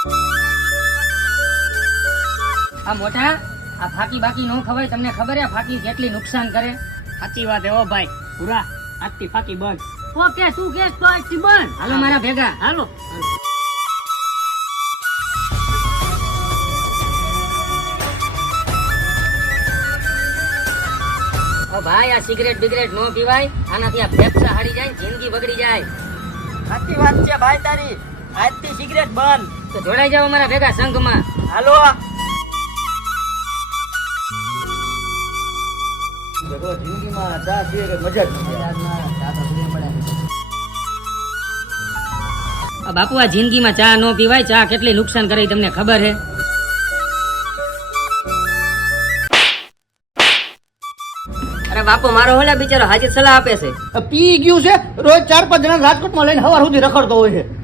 આ મોટા આ ફાકી બાકી નો ખવાય, તમને ખબર હે ફાકી કેટલી નુકસાન કરે? સાચી વાત હે ઓ ભાઈ. પૂરા આજથી ફાકી બંધ. ઓકે તું કેસ તો આજથી બંધ. હાલો મારા ભેગા. હાલો. ઓ ભાઈ આ સિગરેટ બિગરેટ નો પીવાય, આનાથી આ ફેફસા હારી જાય, જિંદગી બગડી જાય. સાચી વાત છે ભાઈ તારી. આજથી સિગરેટ બંધ. તો જોડાઈ જાવ અમારા ભેગા સંઘમાં. હાલો. જિંદગીમાં ચા પીએ કે મજા જ નથી. બાપુ આ જિંદગીમાં ચા નો પીવાય, ચા કેટલી નુકસાન કરે તમને ખબર હે? અરે બાપુ મારો હોલા બિચારો હાજર સલાહ આપે છે. પી ગયું છે, રોજ 4-5 જણા રાજકોટમાં લઈને સવાર સુધી રખડતો હોય છે.